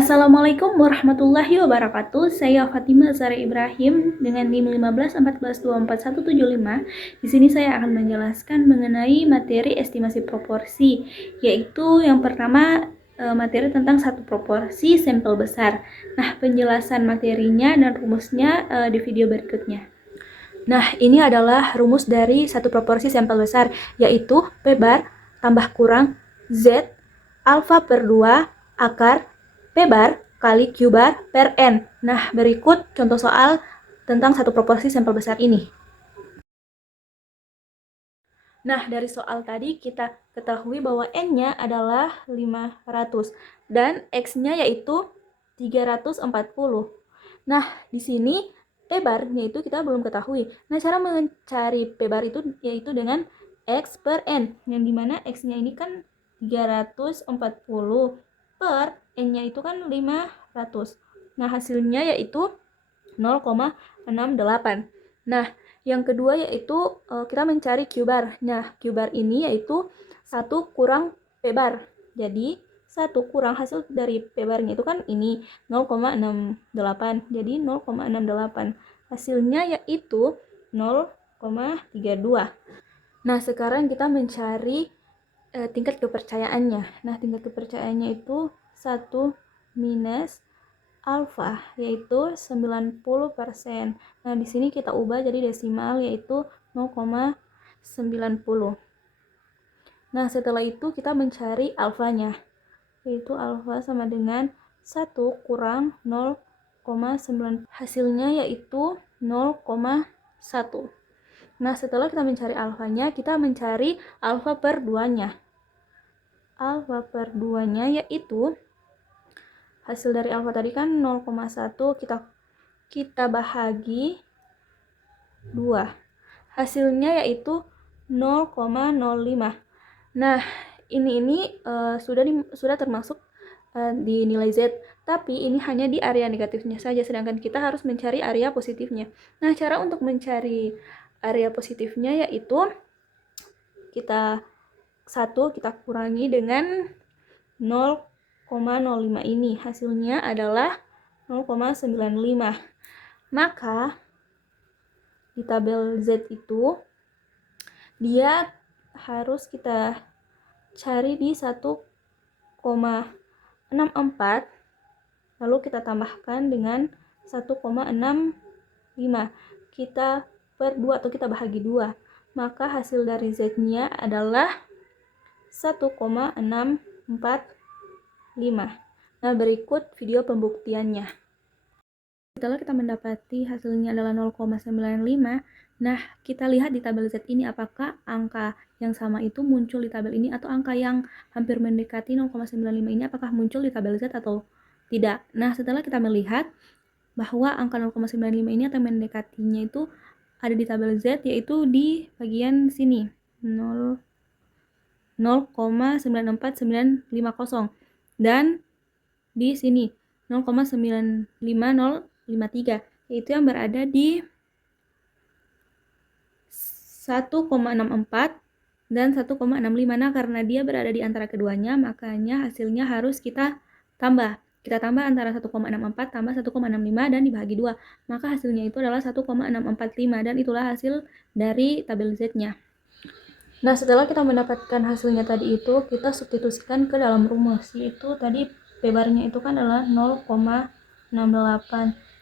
Assalamualaikum warahmatullahi wabarakatuh. Saya Fatimah Zahra Ibrahim dengan NIM 151424175. Di sini saya akan menjelaskan mengenai materi estimasi proporsi, yaitu yang pertama materi tentang satu proporsi sampel besar. Nah, penjelasan materinya dan rumusnya di video berikutnya. Nah, ini adalah rumus dari satu proporsi sampel besar, yaitu P bar tambah kurang Z alfa per 2 akar P bar kali Q bar per N. Nah, berikut contoh soal tentang satu proporsi sampel besar ini. Nah, dari soal tadi kita ketahui bahwa N-nya adalah 500 dan X-nya yaitu 340. Nah, di sini P bar-nya itu kita belum ketahui. Nah, cara mencari P bar itu yaitu dengan X per N, yang dimana X-nya ini kan 340 per N-nya itu kan 500. Nah, hasilnya yaitu 0,68. Nah, yang kedua yaitu kita mencari Q bar. Nah, Q bar ini yaitu 1 kurang P bar. Jadi, 1 kurang hasil dari P barnya itu kan ini 0,68. Jadi, 0,68. Hasilnya yaitu 0,32. Nah, sekarang kita mencari tingkat kepercayaannya. Nah, tingkat kepercayaannya itu 1 minus alfa, yaitu 90%. Nah, di sini kita ubah jadi desimal, yaitu 0,90. Nah, setelah itu kita mencari alfanya, yaitu alfa sama dengan 1 kurang 0,9. Hasilnya yaitu 0,1. Nah, setelah kita mencari alfanya, kita mencari alfa per 2-nya. Alfa per 2-nya yaitu hasil dari alfa tadi kan 0,1, kita bahagi 2. Hasilnya yaitu 0,05. Nah, ini sudah termasuk di nilai Z, tapi ini hanya di area negatifnya saja, sedangkan kita harus mencari area positifnya. Nah, cara untuk mencari area positifnya yaitu kita kurangi dengan 0,05 ini. Hasilnya adalah 0,95. Maka di tabel Z itu dia harus kita cari di 1,64, lalu kita tambahkan dengan 1,65. Kita per 2 atau kita bahagi 2. Maka hasil dari Z-nya adalah 1,645. Nah, berikut video pembuktiannya. Setelah kita mendapati hasilnya adalah 0,95, nah kita lihat di tabel Z ini apakah angka yang sama itu muncul di tabel ini atau angka yang hampir mendekati 0,95 ini apakah muncul di tabel Z atau tidak. Nah, setelah kita melihat bahwa angka 0,95 ini atau mendekatinya itu ada di tabel Z, yaitu di bagian sini 0,949950 dan di sini 0,95053, yaitu yang berada di 1,64 dan 1,65. Nah, karena dia berada di antara keduanya, makanya hasilnya harus kita tambah. Kita tambah antara 1,64 tambah 1,65 dan dibagi 2. Maka hasilnya itu adalah 1,645 dan itulah hasil dari tabel Z-nya. Nah, setelah kita mendapatkan hasilnya tadi itu, kita substitusikan ke dalam rumus, yaitu tadi P bar-nya itu kan adalah 0,68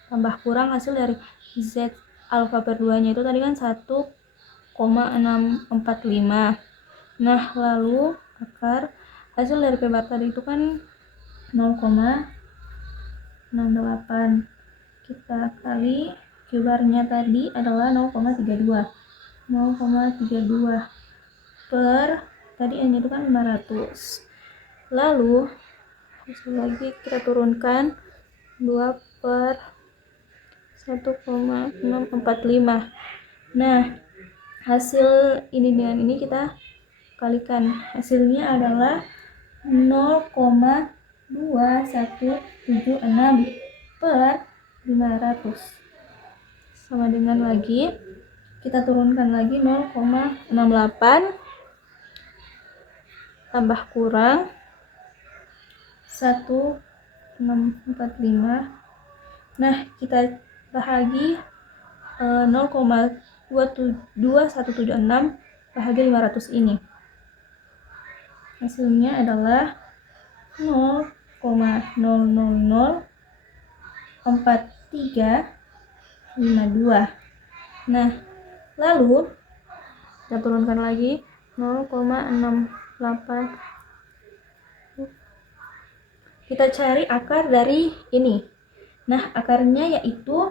tambah kurang hasil dari Z alfa per 2-nya itu tadi kan 1,645. Nah, lalu akar hasil dari P bar tadi itu kan 0,68. Kita kali Q bar-nya tadi adalah 0,32. 0,32 per tadi N-nya itu kan 500. Lalu hasil lagi kita turunkan 2 per 1,645. Nah, hasil ini dengan ini kita kalikan. Hasilnya adalah 0,2176 per 500. Sama dengan lagi kita turunkan lagi 0,68 tambah kurang 1 Nah, kita bahagi 0,22176 bahagi 500 ini. Hasilnya adalah 0,0004352. Nah, lalu kita turunkan lagi 0,68. Kita cari akar dari ini. Nah, akarnya yaitu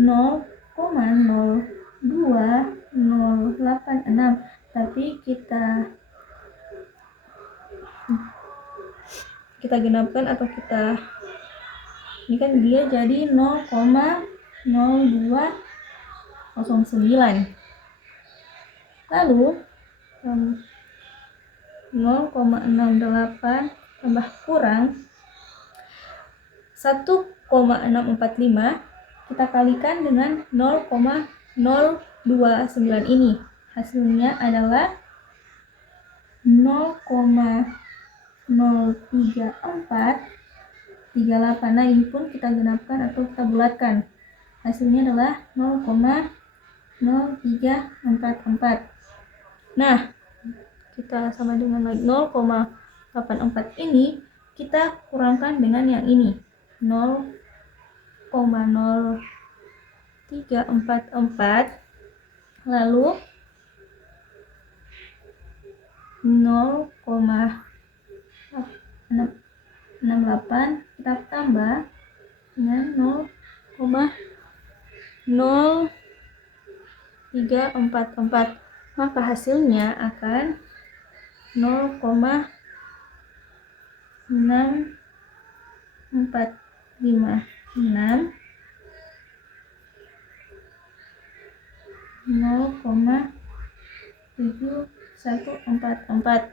0,02086, tapi kita genapkan atau ini kan dia jadi 0,0209. Lalu 0,68 tambah kurang 1,645 kita kalikan dengan 0,029 ini. Hasilnya adalah 0,03438. Nah, ini pun kita genapkan atau kita bulatkan. Hasilnya adalah 0,0344. Nah, kita sama dengan 0,84 ini kita kurangkan dengan yang ini 0,0344, lalu 0,68 kita tambah dengan 0,0344, maka hasilnya akan 0,6456 0,7144.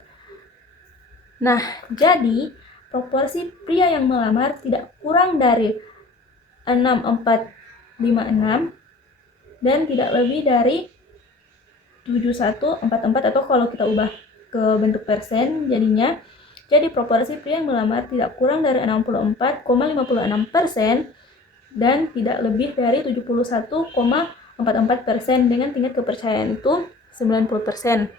Nah, jadi proporsi pria yang melamar tidak kurang dari 6456 dan tidak lebih dari 7144, atau kalau kita ubah ke bentuk persen jadinya, jadi proporsi pria yang melamar tidak kurang dari 64,56% dan tidak lebih dari 71,44% dengan tingkat kepercayaan itu 90%.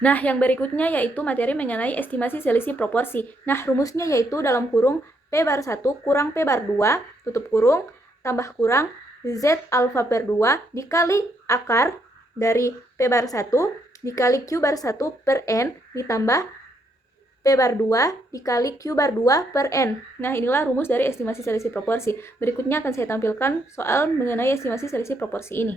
Nah, yang berikutnya yaitu materi mengenai estimasi selisih proporsi. Nah, rumusnya yaitu dalam kurung P bar 1 kurang P bar 2 tutup kurung tambah kurang Z alfa per 2 dikali akar dari P bar 1 dikali Q bar 1 per N ditambah P bar 2 dikali Q bar 2 per N. Nah, inilah rumus dari estimasi selisih proporsi. Berikutnya akan saya tampilkan soal mengenai estimasi selisih proporsi ini.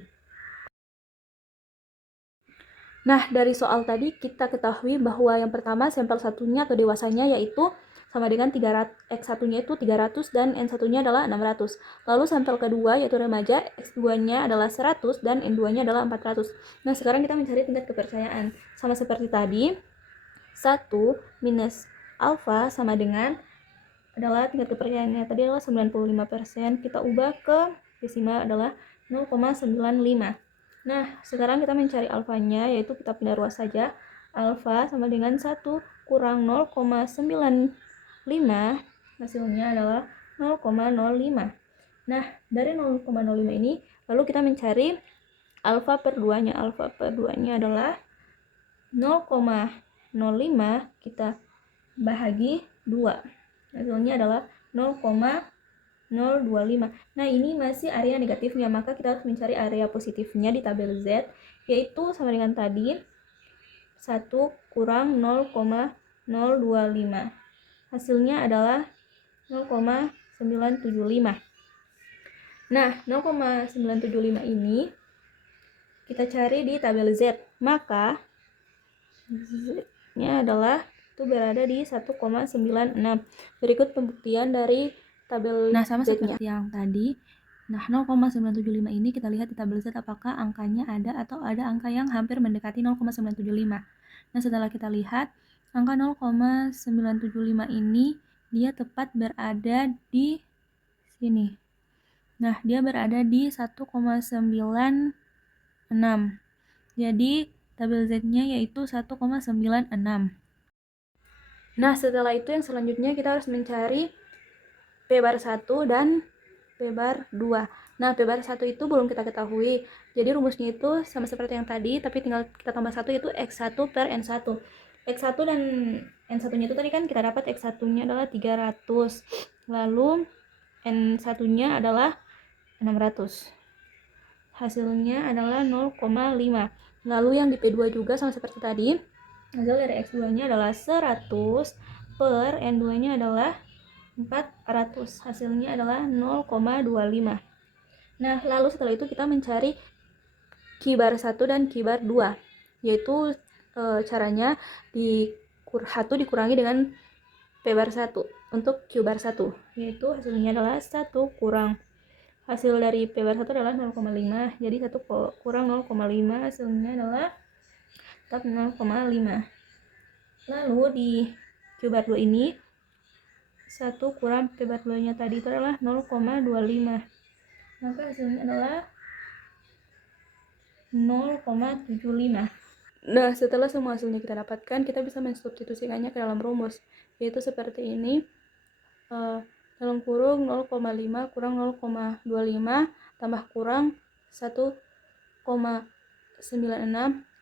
Nah, dari soal tadi kita ketahui bahwa yang pertama sampel satunya atau dewasanya yaitu sama dengan 300, X1-nya itu 300 dan N1-nya adalah 600. Lalu sampel kedua yaitu remaja, X2-nya adalah 100 dan N2-nya adalah 400. Nah, sekarang kita mencari tingkat kepercayaan. Sama seperti tadi, 1 minus alfa sama dengan adalah tingkat kepercayaannya tadi adalah 95%. Kita ubah ke desimal adalah 0,95. Nah, sekarang kita mencari alfanya, yaitu kita pindah ruas saja. Alfa sama dengan 1 kurang 0,95, hasilnya adalah 0,05. Nah, dari 0,05 ini, lalu kita mencari alfa per 2-nya. Alfa per 2-nya adalah 0,05, kita bahagi 2. Hasilnya adalah 0,025. Nah, ini masih area negatifnya, maka kita harus mencari area positifnya di tabel Z, yaitu sama dengan tadi 1 kurang 0,025. Hasilnya adalah 0,975. Nah, 0,975 ini kita cari di tabel Z, maka Z-nya adalah itu berada di 1,96. Berikut pembuktian dari tabel Z-nya. Nah, sama seperti yang tadi. Nah, 0,975 ini kita lihat di tabel Z apakah angkanya ada atau ada angka yang hampir mendekati 0,975. Nah, setelah kita lihat angka 0,975 ini dia tepat berada di sini. Nah, dia berada di 1,96. Jadi tabel Z-nya yaitu 1,96. Nah, setelah itu yang selanjutnya kita harus mencari P bar 1 dan P bar 2. Nah, P bar 1 itu belum kita ketahui. Jadi rumusnya itu sama seperti yang tadi, tapi tinggal kita tambah 1 yaitu X1 per N1. X1 dan N1-nya itu tadi kan kita dapat X1-nya adalah 300. Lalu N1-nya adalah 600. Hasilnya adalah 0,5. Lalu yang di P2 juga sama seperti tadi. Hasil dari X2-nya adalah 100 per N2-nya adalah 400. Hasilnya adalah 0,25. Nah, lalu setelah itu kita mencari Q bar 1 dan Q bar 2. Yaitu caranya 1 dikurangi dengan P bar 1 untuk Q bar 1. Yaitu hasilnya adalah 1 kurang. Hasil dari P bar 1 adalah 0,5. Jadi 1 kurang 0,5 hasilnya adalah tetap 0,5. Lalu di Q bar 2 ini 1 kurang P bar 2 nya tadi itu adalah 0,25. Maka hasilnya adalah 0,75. Nah, setelah semua hasilnya kita dapatkan, kita bisa mensubstitusikannya ke dalam rumus, yaitu seperti ini. Dalam kurung 0,5 kurang 0,25 tambah kurang 1,96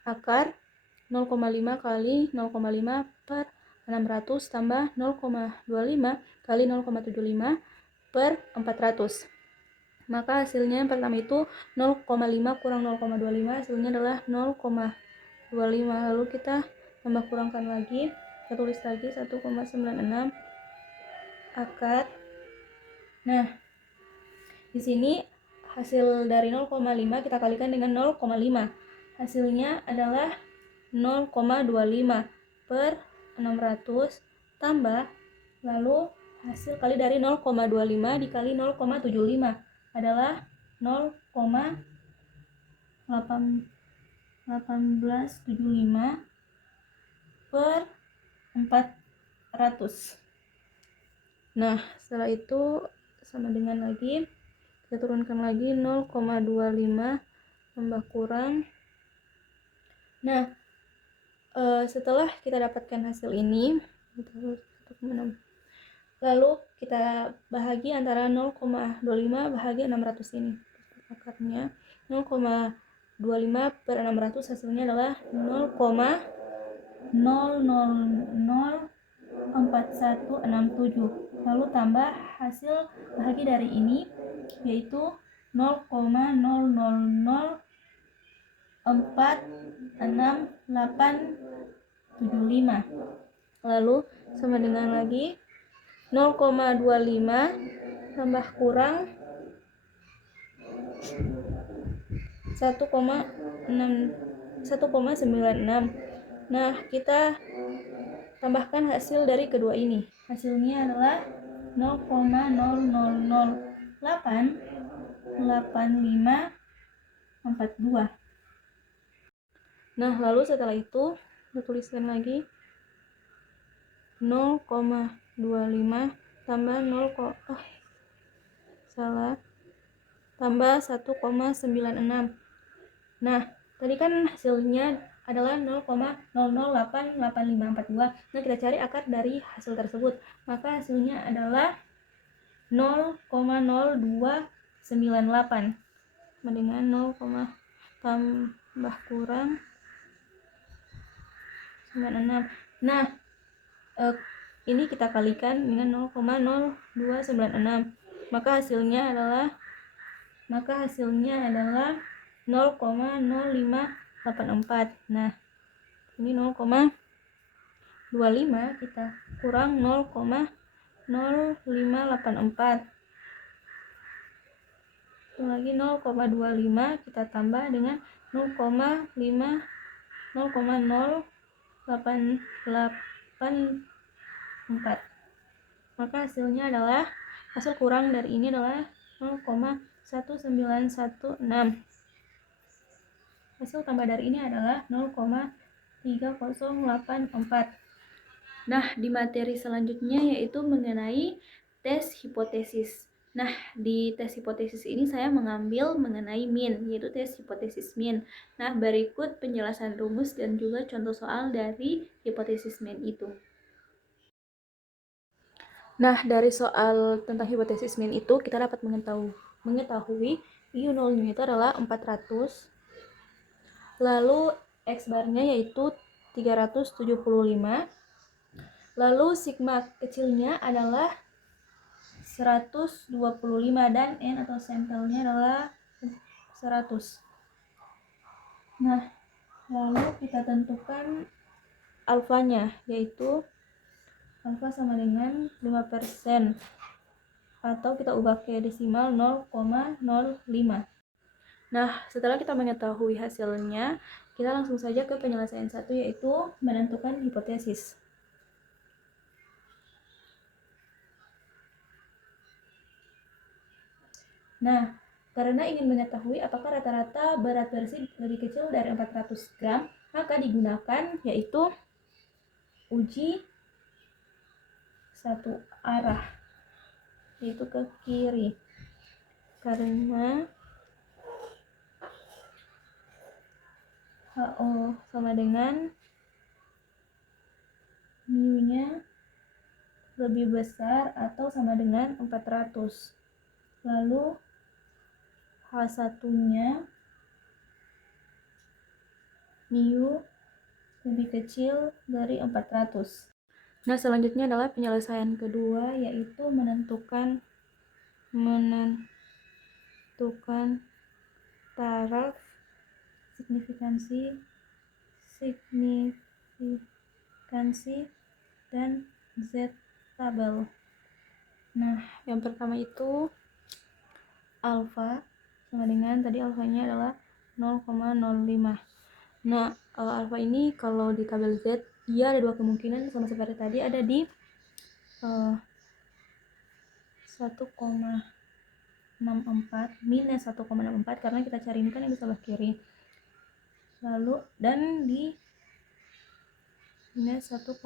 akar 0,5 kali 0,5 per 600 tambah 0,25 kali 0,75 per 400. Maka hasilnya yang pertama itu 0,5 kurang 0,25, hasilnya adalah 0,25. Lalu kita tambah kurangkan lagi, kita tulis lagi 1,96 akar. Nah, di sini hasil dari 0,5 kita kalikan dengan 0,5. Hasilnya adalah 0,25 per 600 tambah, lalu hasil kali dari 0,25 dikali 0,75 adalah 0,1875 per 400. Nah, setelah itu sama dengan lagi, kita turunkan lagi 0,25 tambah kurang. Nah, setelah kita dapatkan hasil ini, lalu kita bahagi antara 0,25 bahagi 600 ini. Akarnya 0,25 per 600 hasilnya adalah 0,004167. Lalu tambah hasil bahagi dari ini yaitu 0,004685. Lalu sama dengan lagi 0,25 tambah kurang 1,96. Nah, kita tambahkan hasil dari kedua ini. Hasilnya adalah 0,00088542. Nah, lalu setelah itu kita tuliskan lagi 0,25 tambah 0, tambah 1,96. Nah, tadi kan hasilnya adalah 0,00088542. Nah, kita cari akar dari hasil tersebut. Maka hasilnya adalah 0,0298 dengan 0, tambah kurang 96. Nah, ini kita kalikan dengan 0,0296. Maka hasilnya adalah 0,0584. Nah, ini 0,25 kita kurang 0,0584. Itu lagi 0,25 kita tambah dengan 0,0884. Maka hasilnya adalah, hasil kurang dari ini adalah 0,1916. Hasil tambah dari ini adalah 0,3084. Nah, di materi selanjutnya yaitu mengenai tes hipotesis. Nah, di tes hipotesis ini saya mengambil mengenai mean, yaitu tes hipotesis mean. Nah, berikut penjelasan rumus dan juga contoh soal dari hipotesis mean itu. Nah, dari soal tentang hipotesis min itu kita dapat mengetahui U0-nya itu adalah 400. Lalu X barnya yaitu 375. Lalu sigma kecilnya adalah 125 dan N atau sampelnya adalah 100. Nah, lalu kita tentukan alfanya, yaitu alfa sama dengan 5%, atau kita ubah ke desimal 0,05. Nah, setelah kita mengetahui hasilnya, kita langsung saja ke penyelesaian 1, yaitu menentukan hipotesis. Nah, karena ingin mengetahui apakah rata-rata berat bersih lebih kecil dari 400 gram, maka digunakan yaitu uji satu arah, yaitu ke kiri. Karena HO sama dengan mu-nya lebih besar atau sama dengan 400. Lalu H1-nya mu lebih kecil dari 400. Nah, selanjutnya adalah penyelesaian kedua, yaitu menentukan taraf signifikansi dan Z tabel. Nah, yang pertama itu alfa sama dengan tadi alfanya adalah 0,05. Nah, alfa ini kalau di tabel Z dia ada dua kemungkinan, sama seperti tadi ada di 1,64 minus 1,64 karena kita cari ini kan yang di sebelah kiri. Lalu dan di minus 1,65.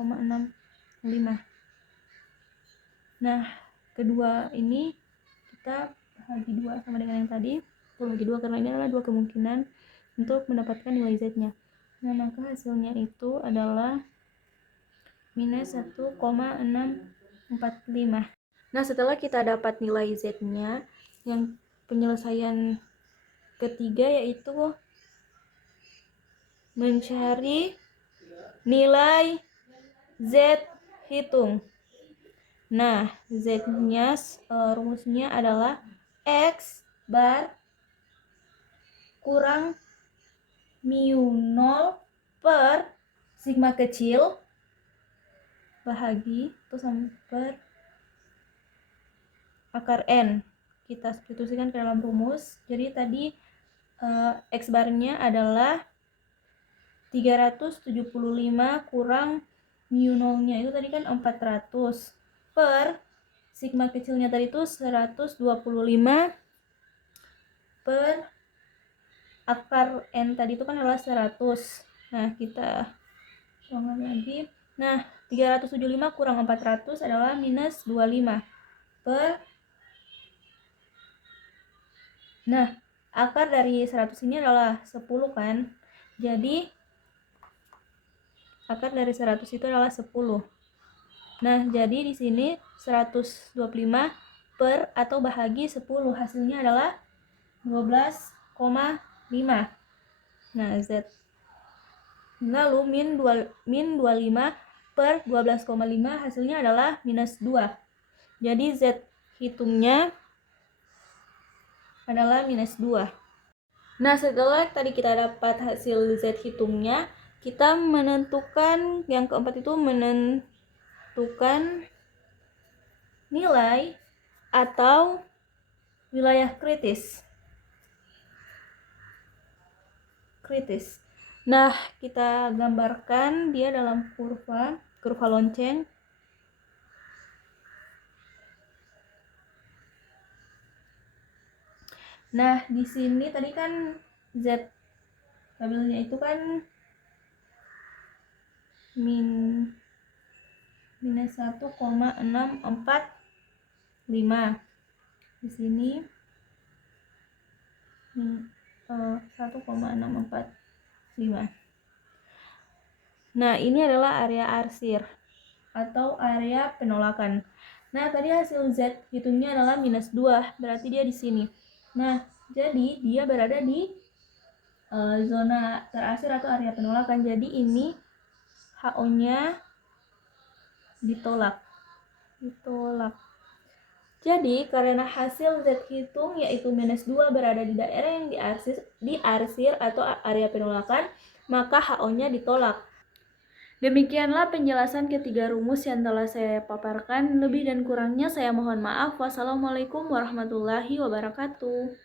Nah, kedua ini kita bagi 2 sama dengan yang tadi. Kita bagi 2 karena ini adalah dua kemungkinan untuk mendapatkan nilai Z-nya. Nah, maka hasilnya itu adalah minus 1,645. Nah, setelah kita dapat nilai Z-nya, yang penyelesaian ketiga yaitu mencari nilai Z hitung. Nah, Z-nya rumusnya adalah X bar kurang mu 0 per sigma kecil bahagi itu sama per akar N. Kita substitusikan ke dalam rumus. Jadi tadi X barnya adalah 375 kurang mu 0-nya itu tadi kan 400 per sigma kecilnya tadi itu 125 per akar N tadi itu kan adalah 100. Nah, kita tuangkan lagi. Nah, 375 kurang 400 adalah minus 25 per. Nah, akar dari 100 ini adalah 10 kan. Jadi akar dari 100 itu adalah 10. Nah, jadi di sini 125 per atau bahagi 10 hasilnya adalah 12,5. Nah, Z. Lalu min 25 per 12,5 hasilnya adalah minus 2. Jadi Z hitungnya adalah minus 2. Nah, setelah tadi kita dapat hasil Z hitungnya, kita menentukan yang keempat itu menentukan nilai atau wilayah kritis. Nah, kita gambarkan dia dalam kurva lonceng. Nah, di sini tadi kan Z tabelnya itu kan minus 1,645. Di sini 1,645. Nah, ini adalah area arsir atau area penolakan. Nah, tadi hasil Z hitungnya adalah minus 2, berarti dia di sini. Nah, jadi dia berada di zona terasir atau area penolakan. Jadi ini HO-nya ditolak. Jadi, karena hasil Z hitung yaitu minus 2 berada di daerah yang diarsir atau area penolakan, maka HO-nya ditolak. Demikianlah penjelasan ketiga rumus yang telah saya paparkan. Lebih dan kurangnya saya mohon maaf. Wassalamualaikum warahmatullahi wabarakatuh.